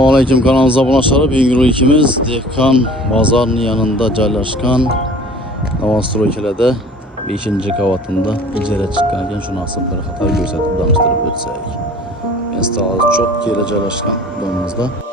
Aleyküm, kanalımıza abone olub bugünkü ikimiz Dehqon bazarının yanında joylashgan Novostroykalarda 5-ci qavatında icara chiqqan ekan. Shuni asıl bir qator ko'rsatib tanishtirib o'tsak. Install çok yere joylashgan domimizda.